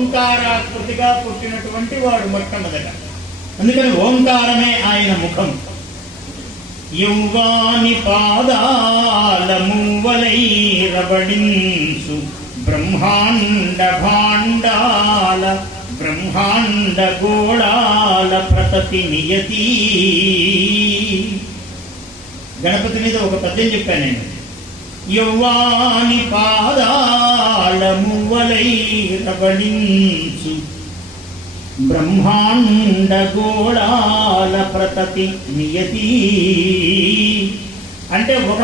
ఓంకారాకృతిగా పుట్టినటువంటి వాడు మొట్టమొదట. అందుకని ఓంకారమే ఆయన ముఖం. యౌవాని పాదాల మూవలై రబడించు బ్రహ్మాండ భాండాల బ్రహ్మాండ గోళాల ప్రతతి నియతి. గణపతి మీద ఒక పద్యం చెప్పాను నేను. యౌవాని పాదాల మూవలై రబడించు బ్రహ్మాండ గోళాల ప్రతతి నియతి. అంటే ఒక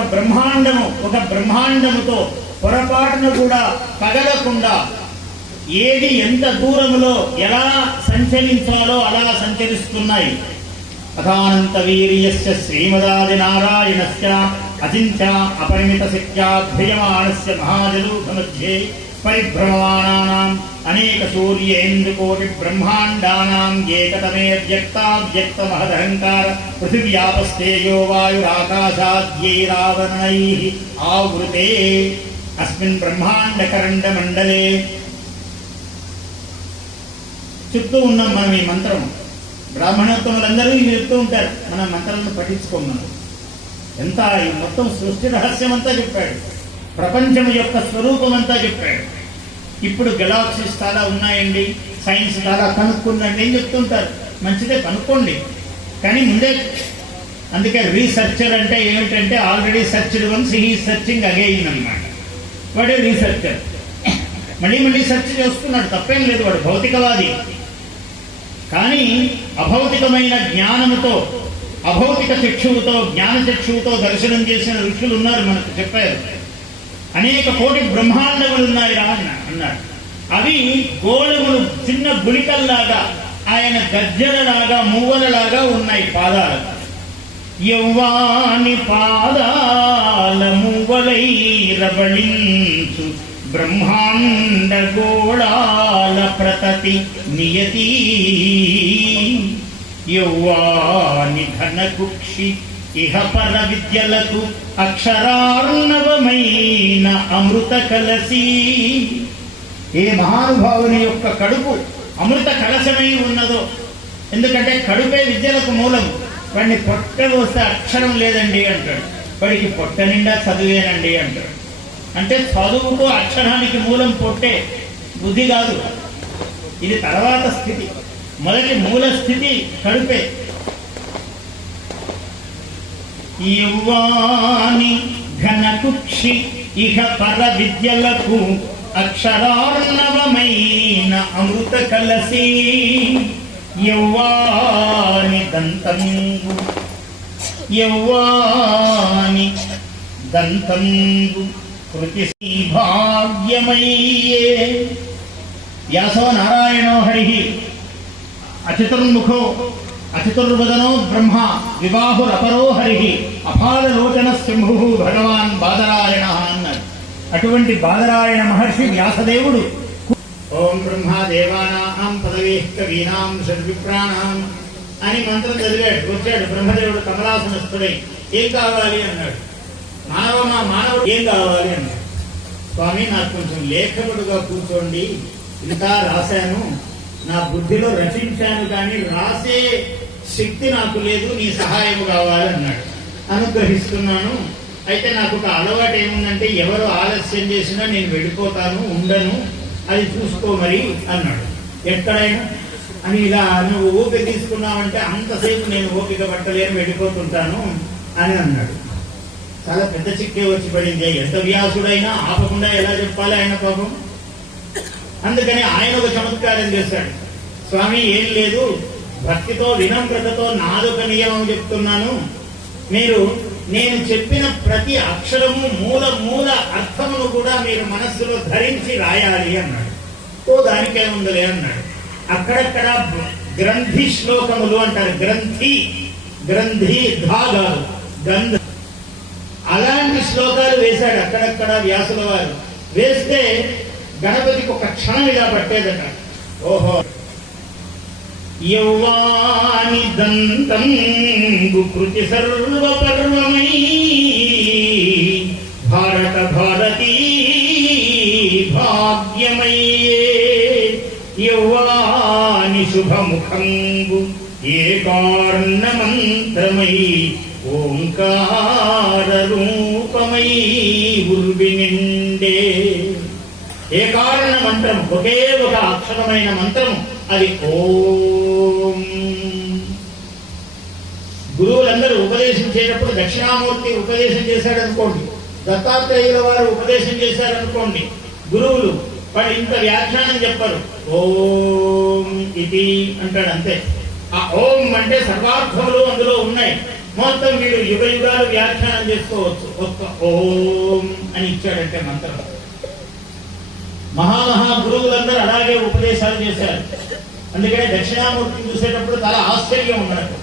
బ్రహ్మాండముతో పొరపాటును కూడా కదలకుండా ఏది ఎంత దూరములో ఎలా సంచరించాలో అలా సంచరిస్తున్నాయి. అథానంత వీర్యస్య శ్రీమదాది నారాయణస్య అచించ అపరిమిత శక్త్యాభ్యయమానస్య మహాజలూఢ మధ్యే పరిభ్రమమానానాం అనేక సూర్యేంద్రకోటి బ్రహ్మాండానాం ఏకతమే వ్యక్తావ్యక్త మహదహంకార పృథివ్యాపస్తేజో వాయురాకాశాద్యైరావరణైః ఆవృతే అస్మిన్ బ్రహ్మాండకరండ మండలే. చెప్తూ ఉన్నాం మనం ఈ మంత్రం. బ్రాహ్మణోత్తములందరూ ఇవి చెప్తూ ఉంటారు. మన మంత్రాలను పఠించుకోమన్నారు. ఎంత ఈ మొత్తం సృష్టి రహస్యం అంతా చెప్పాడు. ప్రపంచం యొక్క స్వరూపం అంతా చెప్పాడు. ఇప్పుడు గెలాక్సీస్ చాలా ఉన్నాయండి, సైన్స్ చాలా కనుక్కుందండి అని చెప్తుంటారు. మంచిదే, కనుక్కోండి, కానీ ముందే. అందుకే రీసెర్చర్ అంటే ఏమిటంటే already searched once he searching again అన్నమాట. వాడే రీసెర్చర్. మళ్ళీ సెర్చ్ చేస్తున్నాడు, తప్పేం లేదు, వాడు భౌతికవాది. కానీ అభౌతికమైన జ్ఞానముతో, అభౌతిక చక్షువుతో, జ్ఞాన చక్షువుతో దర్శనం చేసిన ఋషులు ఉన్నారు, మనకు చెప్పారు. అనేక కోటి బ్రహ్మాండములు ఉన్నాయిరా అన్నాడు. అవి గోళములు, చిన్న గుళికల్లాగా, ఆయన గజ్జలలాగా, మూవలలాగా ఉన్నాయి పాదాలు. యౌవాని పాదాల మూవలై రబళించు బ్రహ్మాండ గోళాల ప్రతతి నియతి. యౌవాని ఘనకుక్షి ఇహ పర విద్యలకు అక్షరార్ణవమైన అమృత కలసి. ఏ మహానుభావుని యొక్క కడుపు అమృత కలశమై ఉన్నదో. ఎందుకంటే కడుపే విద్యలకు మూలం. వాడిని పొట్ట వస్తే అక్షరం లేదండి అంటాడు, వాడికి పొట్ట నిండా చదివేనండి అంటాడు. అంటే చదువుకు అక్షరానికి మూలం పొట్టే, బుద్ధి కాదు. ఇది తర్వాత స్థితి. మొదటి మూల స్థితి కడుపే. యౌవాని ఘనకుక్షి ఇహ పర విద్యలకు అక్షరార్ణవమైన అమృత కలసి. యౌవాని దంతంబు, యౌవాని దంతంబు కృతి భాగ్యమయ్యే. వ్యాసో నారాయణో హరి అచతుర్ముఖో అచతుర్వదనో బ్రహ్మ వివాహురపరో హరి అపాలలోచన సింహు భగవాన్ బాదరాయణ అన్నారు. అటువంటి బాదరాయణ మహర్షి వ్యాసదేవుడు ఓం బ్రహ్మా దేవానాం పదవీః కవీనాం షడ్విప్రాణాం అని మంత్రం చదివాడు. వచ్చాడు బ్రహ్మదేవుడు కమలాసనస్థుడై. ఏం కావాలి అన్నాడు. మానవుడు ఏం కావాలి అన్నాడు. స్వామి, నాకు కొంచెం లేఖకుడుగా కూర్చోండి, ఇంకా రాశాను, నా బుద్ధిలో రచించాను, కానీ రాసే శక్తి నాకు లేదు, నీ సహాయం కావాలి అన్నాడు. అనుగ్రహిస్తున్నాను. అయితే నాకు ఒక అలవాటు ఏముందంటే, ఎవరు ఆలస్యం చేసినా నేను వెళ్ళిపోతాను, ఉండను, అది చూసుకో మరి అన్నాడు. ఎక్కడైనా అని ఇలా నువ్వు ఓపిక తీసుకున్నావంటే అంతసేపు నేను ఓపిక పట్టలేని వెళ్ళిపోతుంటాను అని అన్నాడు. చాలా పెద్ద చిక్కే వచ్చి పడింది. ఎంత వ్యాసుడైనా ఆపకుండా ఎలా చెప్పాలి ఆయన పాపం. అందుకని ఆయన ఒక చమత్కారం చేశాడు. స్వామి, ఏం లేదు, భక్తితో వినమ్రతతో నాదొక నియమం చెప్తున్నాను. మీరు నేను చెప్పిన ప్రతి అక్షరము మూల అర్థమును కూడా మీరు మనస్సులో ధరించి రాయాలి అన్నాడు. ఓ, దానికేముందలే అన్నాడు. అక్కడక్కడ గ్రంథి శ్లోకములు అంటారు. గ్రంథి ధాగాలు గ్రంథ, అలాంటి శ్లోకాలు వేశాడు అక్కడక్కడ వ్యాసుల వారు. వేస్తే గణపతికి ఒక క్షణం ఇలా పట్టేదట. ఓహో, యౌవాని దంతంబు కృతి సర్వపర్వమై భారత భారతీ భాగ్యమయ్యే. యౌవాని శుభముఖంబు ఏకార్ణ మంత్రమై ఓంకార రూపమై ఉర్వి నిండే. ఏకారణ మంత్రం, ఒకే ఒక అక్షరమైన మంత్రం, అది ఓం. గురువులందరూ ఉపదేశించేటప్పుడు దక్షిణామూర్తి ఉపదేశం చేశాడనుకోండి, దత్తాత్రేయుల వారు ఉపదేశం చేశారనుకోండి, గురువులు వాడు ఇంత వ్యాఖ్యానం చెప్పరు, ఓం ఇది అంటాడు అంతే. ఆ ఓం అంటే సర్వార్థములు అందులో ఉన్నాయి. మొత్తం వీడు యుగ యుగాలు వ్యాఖ్యానం చేసుకోవచ్చు. ఒక్క ఓం అని ఇచ్చాడంటే మంత్రం. మహామహా గురువులందరూ అలాగే ఉపదేశాలు చేశారు. అందుకనే దక్షిణామూర్తిని చూసేటప్పుడు చాలా ఆశ్చర్యం ఉన్నట్టు.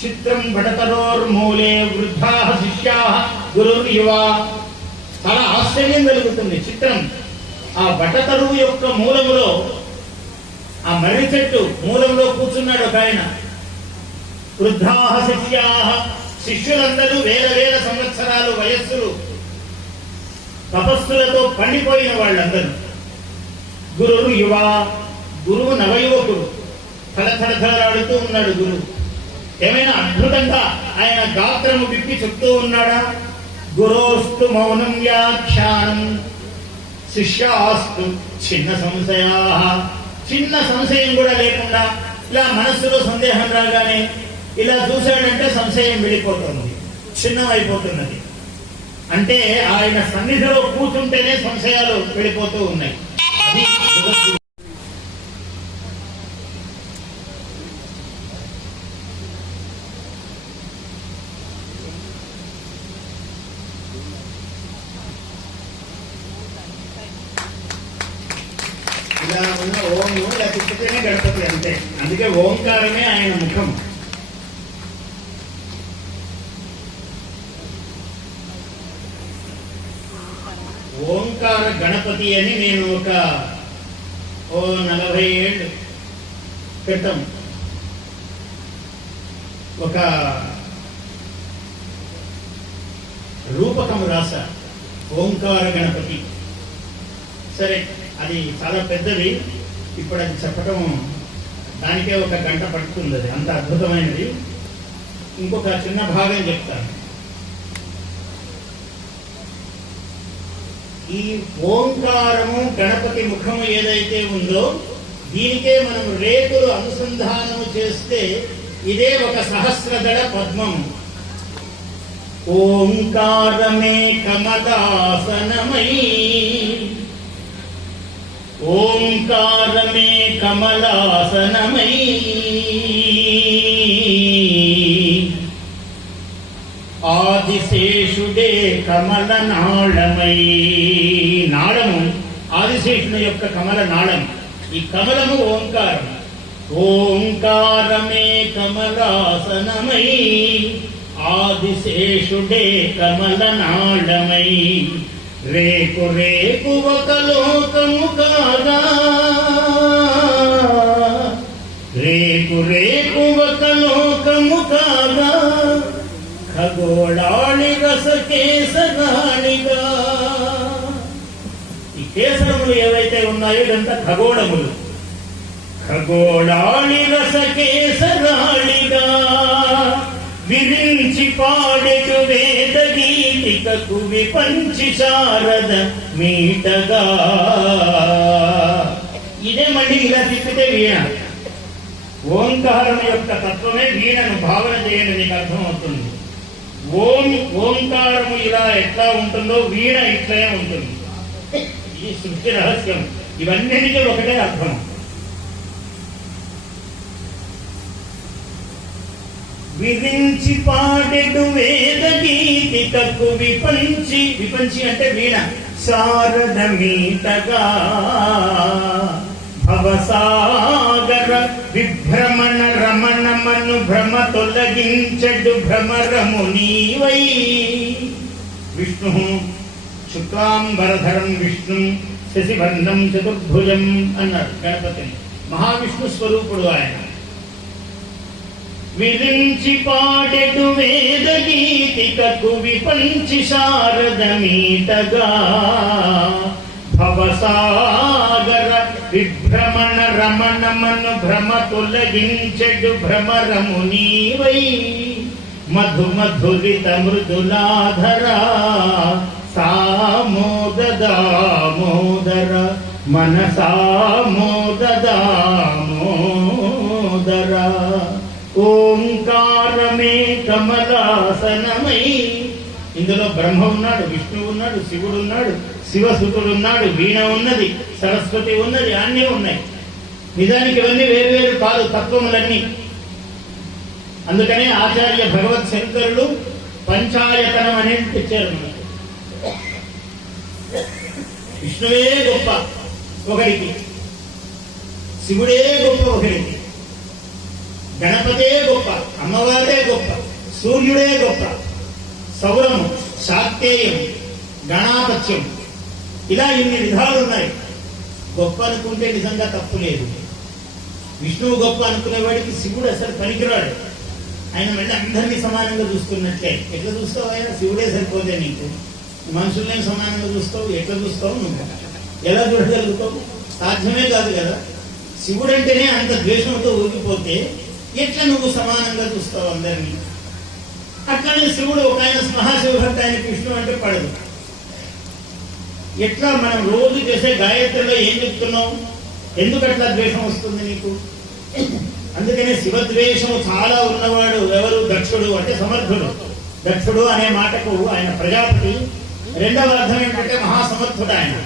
చిత్రం భటతరోర్మూలే వృద్ధా శిష్యా గురుర్యువ. చాలా ఆశ్చర్యం కలుగుతుంది. చిత్రం, ఆ బటతరువు యొక్క మూలములో, ఆ మర్రి చెట్టు మూలంలో కూర్చున్నాడు ఒక ఆయన. వృద్ధా శిష్యా, శిష్యులందరూ వేల వేల సంవత్సరాలు వయస్సులు తపస్సులతో పండిపోయిన వాళ్ళందరూ. గురువు యువ, గురువు నవయువకుడు, థలథలథలాడుతూ ఉన్నాడు గురువు. ఏమైనా అద్భుతంగా ఆయన గాత్రము విప్పి చెప్తూ ఉన్నాడా? గురోస్తు మౌనం వ్యాఖ్యానం శిష్యాస్తు చిన్న సంశయా. చిన్న సంశయం కూడా లేకుండా ఇలా మనస్సులో సందేహం రాగానే ఇలా చూశాడంటే సంశయం వెళ్ళిపోతుంది, చిన్నమైపోతున్నది. అంటే ఆయన సన్నిధిలో కూర్చుంటేనే సంశయాలు వెళ్ళిపోతూ ఉన్నాయి. అది ఇలా ఉన్న ఓము లేకపోతేనే గణపతి అంతే. అందుకే ఓంకారమే ఆయన ముఖం. ఓంకార గణపతి అని నేను ఒక 40 ఏళ్ళ క్రితం ఒక రూపకం రాశా, ఓంకార గణపతి. సరే, అది చాలా పెద్దది. ఇప్పుడు అది చెప్పటం దానికే ఒక గంట పడుతుంది. అది అంత అద్భుతమైనది. ఇంకొక చిన్న భాగం చెప్తాను. ఈ ఓంకారము గణపతి ముఖము ఏదైతే ఉందో దీనికే మనం రేకులు అనుసంధానం చేస్తే ఇదే ఒక సహస్రదళ పద్మము. ఓంకారమే కమలాసనమై, ఓంకారమే కమలాసనమై, ఆదిశేషుడే కమల నాళమై. నాళము ఆదిశేషుని యొక్క కమల నాళం. ఈ కమలము ఓంకారం. ఓంకారమే కమలాసనమై, ఆదిశేషుడే కమల నాళమై. రేకు రేకు ఒక లోకము కాగా, రేకు రేకు ఒక లోకము కాగా, ఖగోళాళి రస కేసరాళిగా. ఈ కేసరములు ఏవైతే ఉన్నాయో ఇదంతా ఖగోళములు. ఖగోళాళి రస కేసరాళిగా విరించి పాడెటు వేద గీతికకు విపంచి శారద మీటగా. ఇదే మళ్ళీ ఇలా తిప్పితే వీణ. ఓంకారం యొక్క తత్వమే వీణను భావన చేయండి, మీకు అర్థమవుతుంది. ఓంకారము ఇలా ఎట్లా ఉంటుందో వీణ ఇట్లే ఉంటుంది. ఇది సృష్టి రహస్యం. ఇవన్నిటికీ ఒకటే అర్థం. విరించి పాడెడు వేద గీతికకు విపంచి, విపంచి అంటే వీణ, శారద మీటగా. భవసాగర విభ్రమణ రమణమను భ్రమ తొలగించడు భ్రమరము నీవై. విష్ణు శుక్లాంబరధరం విష్ణు శశివర్ణం చతుర్భుజం అన్నాడు గణపతిని. మహావిష్ణు స్వరూపుడు ఆయన. విరించి పాడెడు వేద గీతికకు విపంచి శారద మీటగా. భవసాగర విభ్రమణ రమణమను భ్రమ తొలగించెడు భ్రమరము నీవై మధు మధురిత మృదులాధరా సామోద దామోదర మనసామోద దామోదర ఓంకారమే కమలాసనమై. ఇందులో బ్రహ్మ ఉన్నాడు, విష్ణువు ఉన్నాడు, శివుడు ఉన్నాడు, శివసుతుడు ఉన్నాడు, వీణ ఉన్నది, సరస్వతి ఉన్నది, అన్నీ ఉన్నాయి. నిజానికి ఇవన్నీ వేరు కాదు తత్వములన్నీ. అందుకనే ఆచార్య భగవత్ శంకరులు పంచాయతనం అనేది తెచ్చారు మనకు. విష్ణువే గొప్ప ఒకరికి, శివుడే గొప్ప ఒకరికి, గణపతే గొప్ప, అమ్మవారే గొప్ప, సూర్యుడే గొప్ప, సౌరము, శాక్తేయం, గణాపత్యం, ఇలా ఇన్ని విధాలు ఉన్నాయి. గొప్ప అనుకుంటే నిజంగా తప్పు లేదు. విష్ణువు గొప్ప అనుకునేవాడికి శివుడు అసలు పనికిరాడు. ఆయన మళ్ళీ అందరినీ సమానంగా చూస్తున్నట్లే. ఎట్లా చూస్తావు? ఆయన శివుడే సరిపోతే నీకు, మనుషుల్ని సమానంగా చూస్తావు? ఎట్లా చూస్తావు? నువ్వు ఎలా చూడగలుగుతావు? సాధ్యమే కాదు కదా. శివుడు అంటేనే అంత ద్వేషంతో ఊగిపోతే ఎట్లా నువ్వు సమానంగా చూస్తావు అందరినీ? అట్లనే శివుడు ఒక ఆయన మహాశివభక్త, ఆయన విష్ణు అంటే పడదు. ఎట్లా మనం రోజు చేసే గాయత్రిలో ఏం చెప్తున్నావు? ఎందుకు అట్లా ద్వేషం వస్తుంది నీకు? అందుకనే శివద్వేషము చాలా ఉన్నవాడు ఎవరు? దక్షుడు, అంటే సమర్థుడు. దక్షుడు అనే మాటకు ఆయన ప్రజాపతి. రెండవ అర్థం ఏంటంటే మహాసమర్థుడు ఆయన.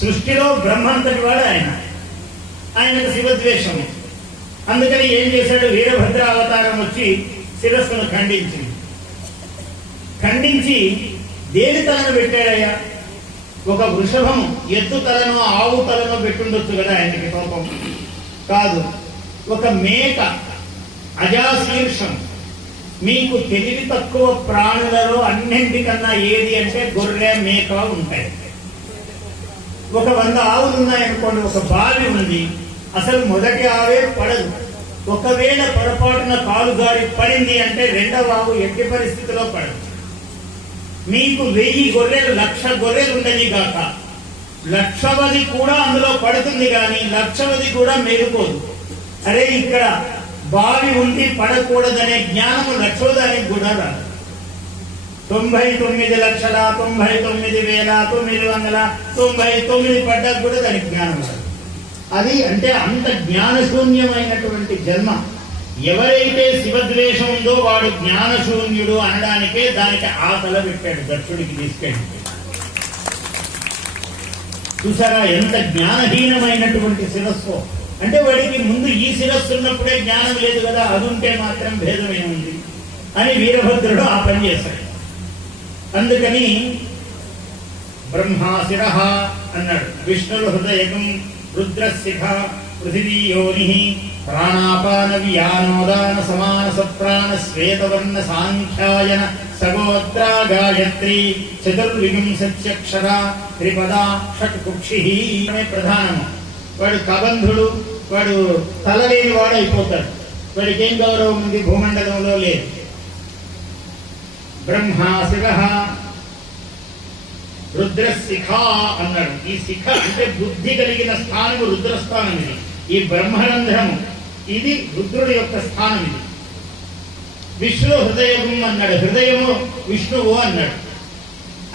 సృష్టిలో బ్రహ్మంతటి వాడు ఆయన. ఆయనకు శివద్వేషము. అందుకని ఏం చేశాడు? వీరభద్ర అవతారం వచ్చి శిరస్సును ఖండించి దేని తలను పెట్టాడయ్యా? ఒక వృషభము ఎద్దు తలను, ఆవు తలను పెట్టుండొచ్చు కదా ఆయనకి కోపం. కాదు, ఒక మేక అజాశీర్షం. మీకు తెలివి తక్కువ ప్రాణులలో అన్నింటికన్నా ఏది అంటే గొర్రె, మేక ఉంటాయి. ఒక 100 ఆవులు ఉన్నాయనుకోండి, ఒక బావి ఉంది, అసలు మొదటి ఆవే పడదు. ఒకవేళ పొరపాటున కాలు గాడి పడింది అంటే రెండవ ఆవు ఎట్టి పరిస్థితిలో పడదు. మీకు 1000 గొర్రెలు, 1,00,000 గొర్రెలు ఉండని గాక, 1,00,000ది కూడా అందులో పడుతుంది, కానీ 1,00,000ది కూడా మెరుకోదు. అరే ఇక్కడ బావి ఉండి పడకూడదనే జ్ఞానము 1,00,000దానికి కూడా రాదు. 99,99,999 పడ్డా కూడా దానికి జ్ఞానం రాదు. అది అంటే అంత జ్ఞానశూన్యమైనటువంటి జన్మ. ఎవరైతే శివద్వేషం ఉందో వాడు జ్ఞానశూన్యుడు అనడానికే దానికి ఆ తల పెట్టాడు, దక్షుడికి తీసుకెళ్ళి. చూసారా ఎంత జ్ఞానహీనమైనటువంటి శిరస్సు? అంటే వాడికి ముందు ఈ శిరస్సు ఉన్నప్పుడే జ్ఞానం లేదు కదా, అది ఉంటే మాత్రం భేదమేముంది అని వీరభద్రుడు ఆ పని చేశాడు. అందుకని బ్రహ్మాశిర అన్నాడు. విష్ణురు హృదయకం రుద్రశిఖ పృథివీ యోని ప్రాణాపాన వ్యానోదాన సమాన సప్రాణ శ్వేతవర్ణ సాంఖ్యాయన సగోత్రా గాయత్రి చతుర్వింశత్యక్షర త్రిపదా షట్కుక్షి ప్రధానము. వాడు కబంధుడు, వాడు తలలేని వాడు అయిపోతాడు. వాడికి ఏం గౌరవం ఉంది? భూమండలంలో లేదు. బ్రహ్మాశిర రుద్రశిఖ అన్నాడు. ఈ శిఖ అంటే బుద్ధి కలిగిన స్థానము రుద్రస్థానం. ఇది ఈ బ్రహ్మరంధ్రము, ఇది రుద్రుడి యొక్క స్థానం. ఇది విష్ణు హృదయము అన్నాడు. హృదయము విష్ణువు అన్నాడు.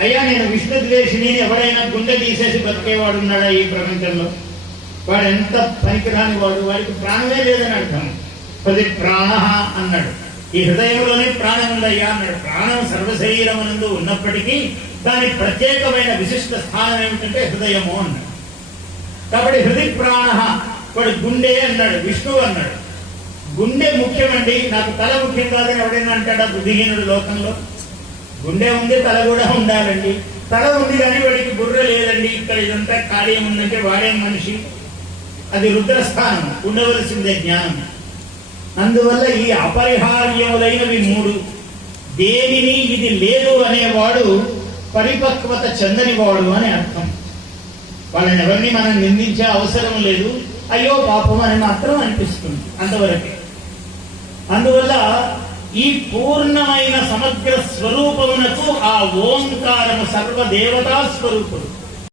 అయ్యా నేను విష్ణు ద్వేషిని, ఎవరైనా గుండె తీసేసి బతికేవాడు ఉన్నాడా ఈ ప్రపంచంలో? వాడు ఎంత పనికిరాని వాడు, వాడికి ప్రాణమే లేదని అర్థం. పది ప్రాణ అన్నాడు. ఈ హృదయంలోనే ప్రాణం ఉందయ్యా అన్నాడు. ప్రాణం సర్వశరీరమునందు ఉన్నప్పటికీ దాని ప్రత్యేకమైన విశిష్ట స్థానం ఏమిటంటే హృదయము అన్నాడు. కాబట్టి హృదయ ప్రాణ, వాడు గుండె అన్నాడు. విష్ణువు అన్నాడు. గుండె ముఖ్యమండి, నాకు తల ముఖ్యం కాదని ఎవడైనా అంటాడా బుద్ధిహీనుడు లోకంలో? గుండె ఉంది, తల కూడా ఉండాలండి. తల ఉంది కానీ వాడికి బుర్ర లేదండి, ఇక్కడ ఇదంతా ఖాళీ ఉందంటే వాడేం మనిషి? అది రుద్రస్థానం, ఉండవలసిందే జ్ఞానం. అందువల్ల ఈ అపరిహార్యములైనవి 3. దేనిని ఇది లేదు అనేవాడు పరిపక్వత చెందనివాడు అని అర్థం. వాళ్ళని ఎవరిని మనం నిందించే అవసరం లేదు, అయ్యో పాపం అని మాత్రం అనిపిస్తుంది, అంతవరకే. అందువల్ల ఈ పూర్ణమైన సమగ్ర స్వరూపమునకు ఆ ఓంకారము సర్వదేవతా స్వరూపుడు.